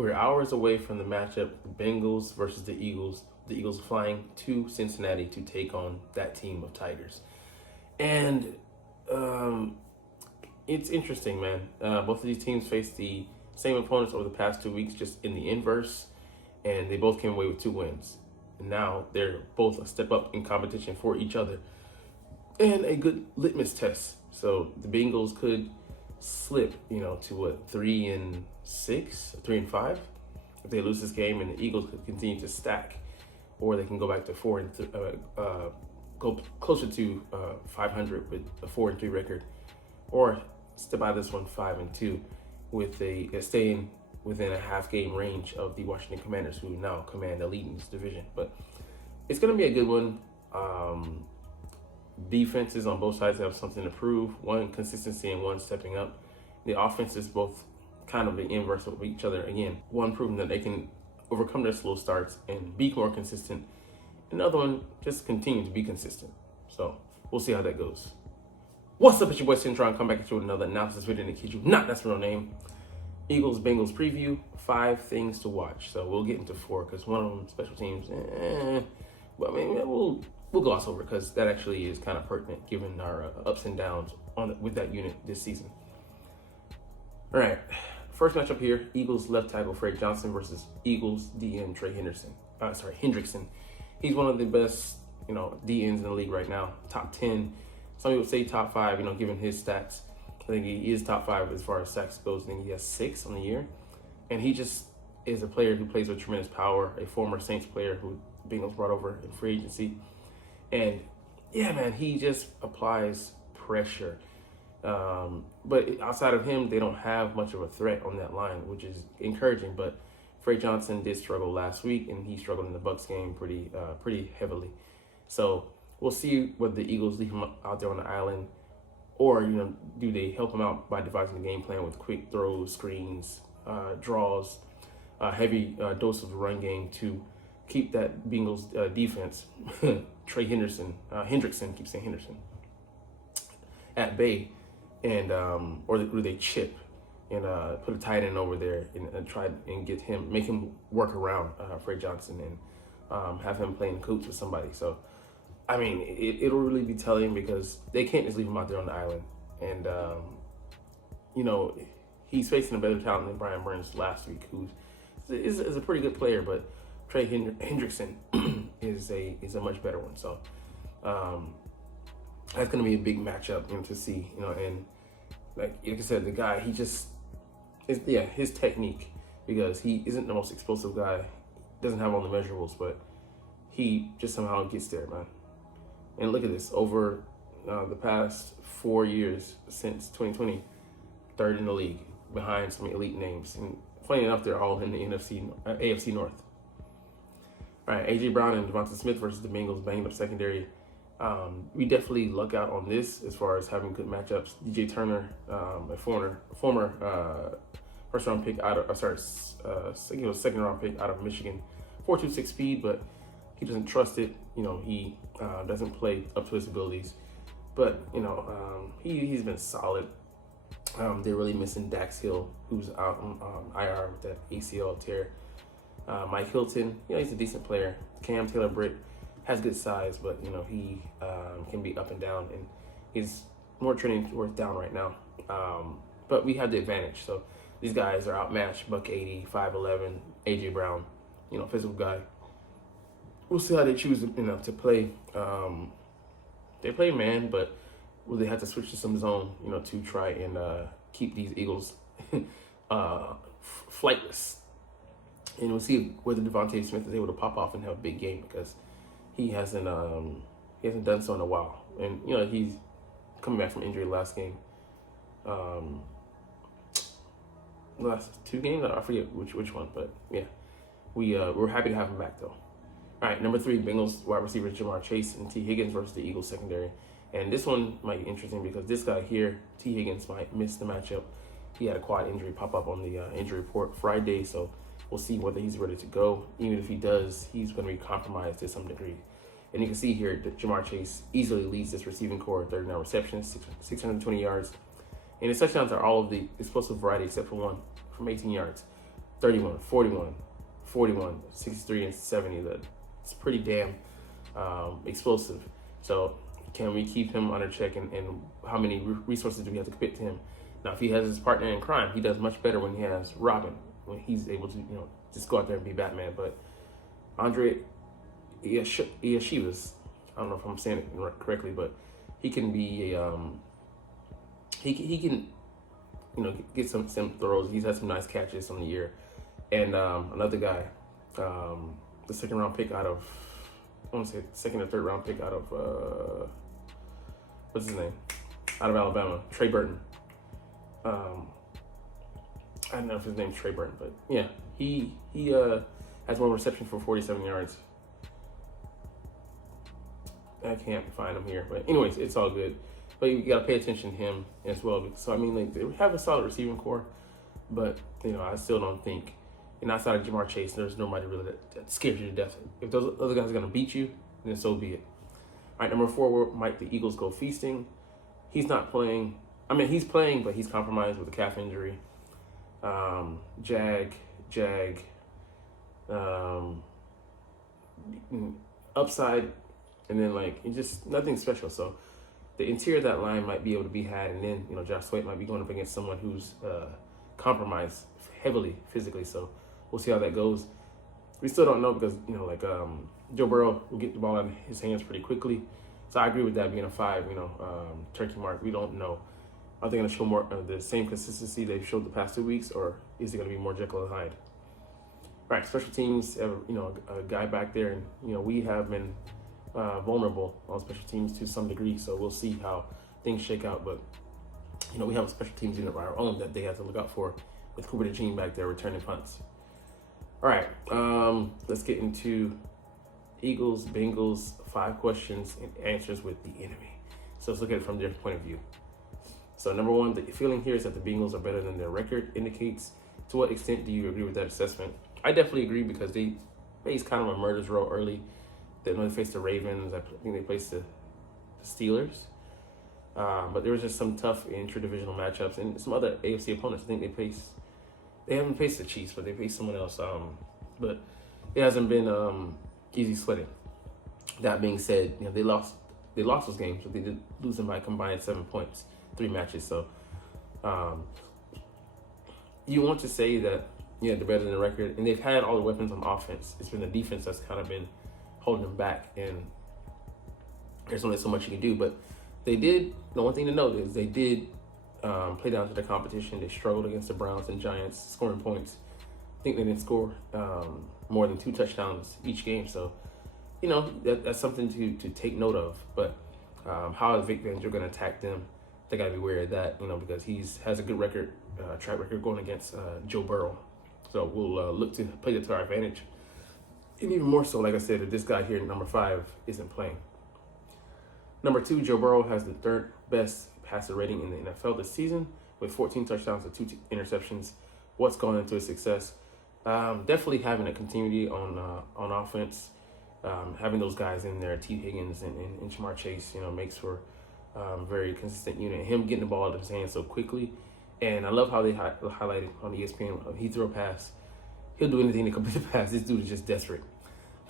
We're hours away from the matchup, the Bengals versus the Eagles. The Eagles flying to Cincinnati to take on that team of Tigers. And it's interesting, man. Both of these teams faced the same opponents over the past 2 weeks, just in the inverse, and they both came away with 2 wins. And now they're both a step up in competition for each other, and a good litmus test. So the Bengals could slip, to what, 3-6, 3-5, if they lose this game, and the Eagles could continue to stack, or they can go back to go closer to 500 with a 4-3 record, or step out of this one 5-2 with staying within a half game range of the Washington Commanders, who now command the lead in this division. But it's going to be a good one. Defenses on both sides have something to prove. One, consistency, and one, stepping up. The offense is both kind of the inverse of each other. Again, one proving that they can overcome their slow starts and be more consistent. Another one, just continue to be consistent. So we'll see how that goes. What's up, it's your boy Cintron. Come back at you with another analysis video. In case you not, that's my real name. Eagles Bengals preview, 5 things to watch. So we'll get into 4 because one of them, special teams, but I mean, we'll gloss over because that actually is kind of pertinent given our ups and downs with that unit this season. All right, first matchup here: Eagles left tackle Fred Johnson versus Eagles DN Trey Hendrickson. He's one of the best, DNs in the league right now. Top 10. Some people say top 5. Given his stats, I think he is top 5 as far as sacks goes. I think he has 6 on the year, and he just is a player who plays with tremendous power. A former Saints player who Bengals brought over in free agency. And yeah, man, he just applies pressure. But outside of him, they don't have much of a threat on that line, which is encouraging. But Fred Johnson did struggle last week, and he struggled in the Bucs game pretty heavily. So we'll see whether the Eagles leave him out there on the island, or do they help him out by devising a game plan with quick throws, screens, draws, heavy dose of the run game to keep that Bengals defense, Trey Hendrickson, keep saying Henderson, at bay, and or do they chip and put a tight end over there and try and make him work around Fred Johnson and have him playing coach with somebody. So, I mean, it'll really be telling because they can't just leave him out there on the island. And, he's facing a better talent than Brian Burns last week, who is a pretty good player, but Trey Hendrickson is a much better one. So that's going to be a big matchup, to see, and like I said, the guy, he just his technique, because he isn't the most explosive guy, doesn't have all the measurables, but he just somehow gets there, man. And look at this, over the past 4 years since 2020, 3rd in the league behind some elite names. And funny enough, they're all in the AFC North. All right, A.J. Brown and Devonta Smith versus the Bengals banged up secondary. We definitely luck out on this as far as having good matchups. DJ Turner, a former first round pick second round pick out of Michigan, 4.26 speed, but he doesn't trust it. He doesn't play up to his abilities, but he's been solid. They're really missing Dax Hill, who's out on IR with that ACL tear. Mike Hilton, he's a decent player. Cam Taylor-Britt has good size, but he can be up and down, and he's more trending towards down right now. But we have the advantage. So these guys are outmatched. Buck 80, 5'11", AJ Brown, physical guy. We'll see how they choose to play. They play man, but will they have to switch to some zone, to try and keep these Eagles flightless? And we'll see whether Devonta Smith is able to pop off and have a big game, because he hasn't done so in a while. And he's coming back from injury last game. Last 2 games, I forget which one, but yeah, we're happy to have him back though. All right, number 3, Bengals wide receivers Jamar Chase and T. Higgins versus the Eagles secondary. And this one might be interesting because this guy here, T. Higgins, might miss the matchup. He had a quad injury pop up on the injury report Friday, so we'll see whether he's ready to go. Even if he does, he's going to be compromised to some degree. And you can see here that Jamar Chase easily leads this receiving core, 39 receptions, 620 yards. And his touchdowns are all of the explosive variety except for one from 18 yards. 31, 41, 41, 63, and 70. It's pretty damn explosive. So can we keep him under check, and how many resources do we have to commit to him? Now, if he has his partner in crime, he does much better when he has Robin, when he's able to, just go out there and be Batman. But Andre Iyashivas, I don't know if I'm saying it correctly, but he can be he can get some throws. He's had some nice catches on the year. And another guy, the second round pick out of, I want to say second or third round pick out of what's his name, out of Alabama, Trey Burton. I don't know if his name's Trey Burton, but yeah, he has one reception for 47 yards. I can't find him here, but anyways, it's all good. But you gotta pay attention to him as well. So I mean, like, they have a solid receiving core, but I still don't think, and outside of Jamar Chase, there's nobody really that scares you to death. If those other guys are gonna beat you, then so be it. All right, number 4, might the Eagles go feasting? He's not playing. I mean, he's playing, but he's compromised with a calf injury. Jag, upside, and then it's just nothing special. So the interior of that line might be able to be had, and then Josh Sweat might be going up against someone who's compromised heavily physically. So we'll see how that goes. We still don't know because Joe Burrow will get the ball out of his hands pretty quickly. So I agree with that being a 5, turkey mark. We don't know. Are they going to show more of the same consistency they've showed the past 2 weeks, or is it going to be more Jekyll and Hyde? All right, special teams, a guy back there, and we have been vulnerable on special teams to some degree, so we'll see how things shake out. But we have a special teams unit of our own that they have to look out for, with Cooper DeJean back there returning punts. All right, let's get into Eagles, Bengals, 5 questions and answers with the enemy. So let's look at it from their point of view. So number 1, the feeling here is that the Bengals are better than their record indicates. To what extent do you agree with that assessment? I definitely agree, because they faced kind of a murder's row early. Then when they faced the Ravens, I think they faced the Steelers. But there was just some tough intra-divisional matchups and some other AFC opponents. I think they haven't faced the Chiefs, but they faced someone else. But it hasn't been easy sledding. That being said, they lost those games, but they did lose them by a combined 7 points, 3 matches. So you want to say that they're better than the record, and they've had all the weapons on offense. It's been the defense that's kind of been holding them back, and there's only so much you can do. But they did. The one thing to note is they did play down to the competition. They struggled against the Browns and Giants, scoring points. I think they didn't score more than 2 touchdowns each game. So that's something to take note of. But how is Vic Fangio going to attack them? They got to be wary of that, because has a good record, track record going against Joe Burrow. So we'll look to play that to our advantage. And even more so, like I said, if this guy here, number 5, isn't playing. Number 2, Joe Burrow has the 3rd best passer rating in the NFL this season, with 14 touchdowns and 2 interceptions. What's going into his success? Definitely having a continuity on offense. Having those guys in there, T. Higgins and Jamar Chase, makes for very consistent unit. Him getting the ball out of his hands so quickly. And I love how they highlighted on ESPN, he threw a pass. He'll do anything to complete the pass. This dude is just desperate.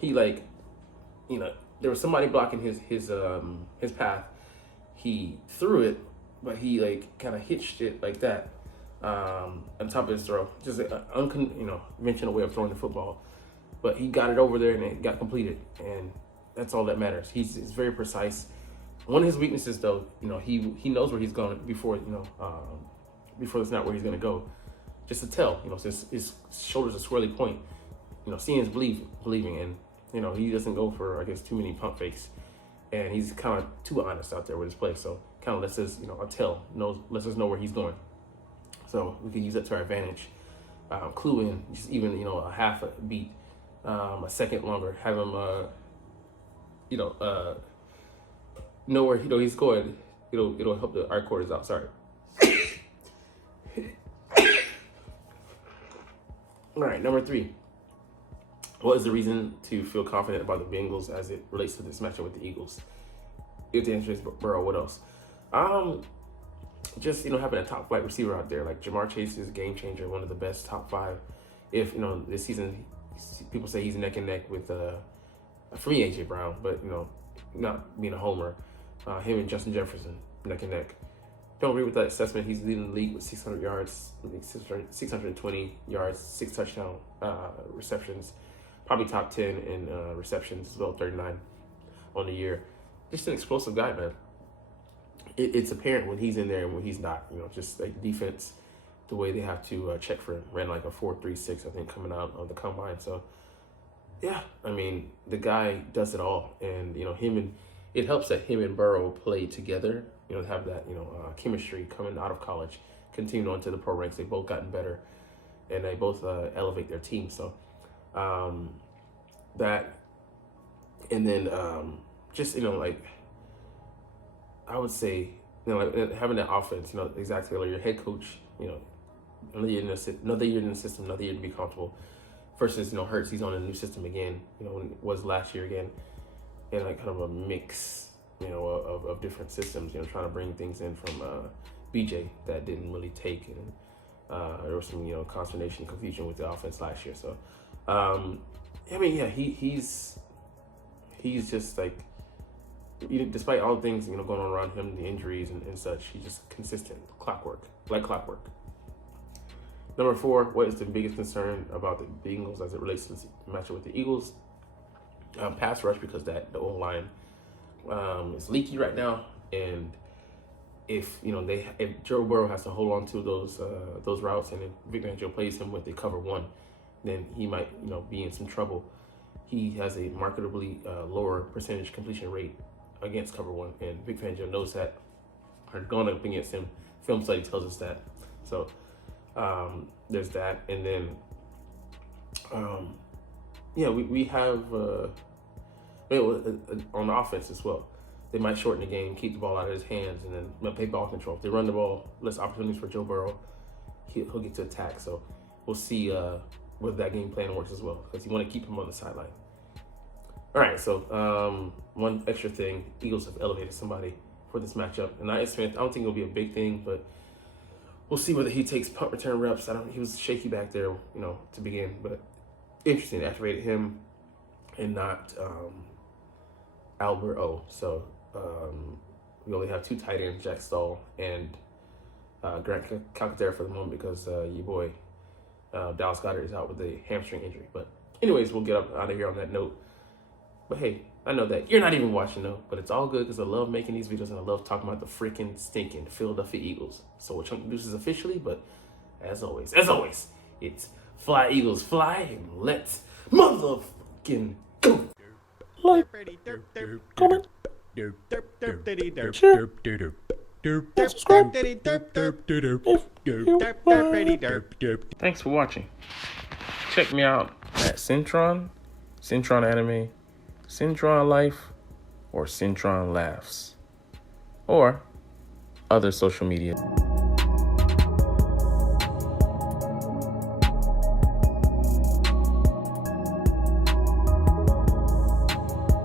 He there was somebody blocking his path. He threw it, but he kind of hitched it like that on top of his throw. Just an unconventional way of throwing the football. But he got it over there and it got completed, and that's all that matters. He's very precise. One of his weaknesses, though, he knows where he's going before it's not where he's going to go. Just to tell, since his shoulders are swirly point, seeing is believing, and he doesn't go for, I guess, too many pump fakes, and he's kind of too honest out there with his play. So kind of lets us, lets us know where he's going. So we can use that to our advantage. Clue in just even a half a beat, a second longer, have him know where he's going. It'll help our quarters out. Sorry. All right, number 3. What is the reason to feel confident about the Bengals as it relates to this matchup with the Eagles? If the answer is Burrow, what else? Just having a top flight receiver out there like Jamar Chase is a game changer, one of the best top 5 if, this season, people say he's neck and neck with, for me, A.J. Brown, but, not being a homer, him and Justin Jefferson, neck and neck. Don't agree with that assessment. He's leading the league with 600 yards, 620 yards, 6 touchdown receptions, probably top 10 in receptions as well, 39 on the year. Just an explosive guy, man. It's apparent when he's in there and when he's not. Just like defense, the way they have to check for him. Ran like a 4.36, I think, coming out of the combine. So, yeah, I mean, the guy does it all. And, it helps that him and Burrow play together, have that, chemistry coming out of college, continuing on to the pro ranks. They've both gotten better, and they both elevate their team. So, that, and then just, I would say, having that offense, exactly like your head coach, another year in the system, another year to be comfortable. Versus, Hurts, he's on a new system again, when it was last year again, and like kind of a mix, of different systems, trying to bring things in from BJ that didn't really take, and there was some, consternation and confusion with the offense last year. So, he's just like, despite all the things, going on around him, the injuries and such, he's just consistent, like clockwork. Number 4, what is the biggest concern about the Bengals as it relates to the matchup with the Eagles? Pass rush, because the O-line is leaky right now, and if Joe Burrow has to hold on to those routes, and if Vic Fangio plays him with the cover 1, then he might be in some trouble. He has a markedly lower percentage completion rate against cover 1, and Vic Fangio knows that. Or going up against him, film study tells us that. So there's that, and then we have on the offense as well. They might shorten the game, keep the ball out of his hands, and then play ball control. If they run the ball, less opportunities for Joe Burrow, he'll get to attack. So we'll see whether that game plan works as well, because you want to keep him on the sideline. All right, so one extra thing: Eagles have elevated somebody for this matchup, and Naya Smith. I don't think it'll be a big thing, but we'll see whether he takes punt return reps. He was shaky back there, to begin, but interesting. Activated him and not Albert O. So we only have 2 tight ends, Jack Stahl and Grant Calcaterra for the moment, because your boy Dallas Goedert is out with a hamstring injury. But anyways, we'll get up out of here on that note. But hey, I know that you're not even watching though, but it's all good because I love making these videos and I love talking about the freaking stinking Philadelphia Eagles. So we're chunking deuces officially, but as always, it's fly Eagles fly, and let's motherfucking go. Like, comment, share, subscribe. Thanks for watching. Check me out at Cintron Anime, Cintron Life, or Cintron Laughs, or other social media.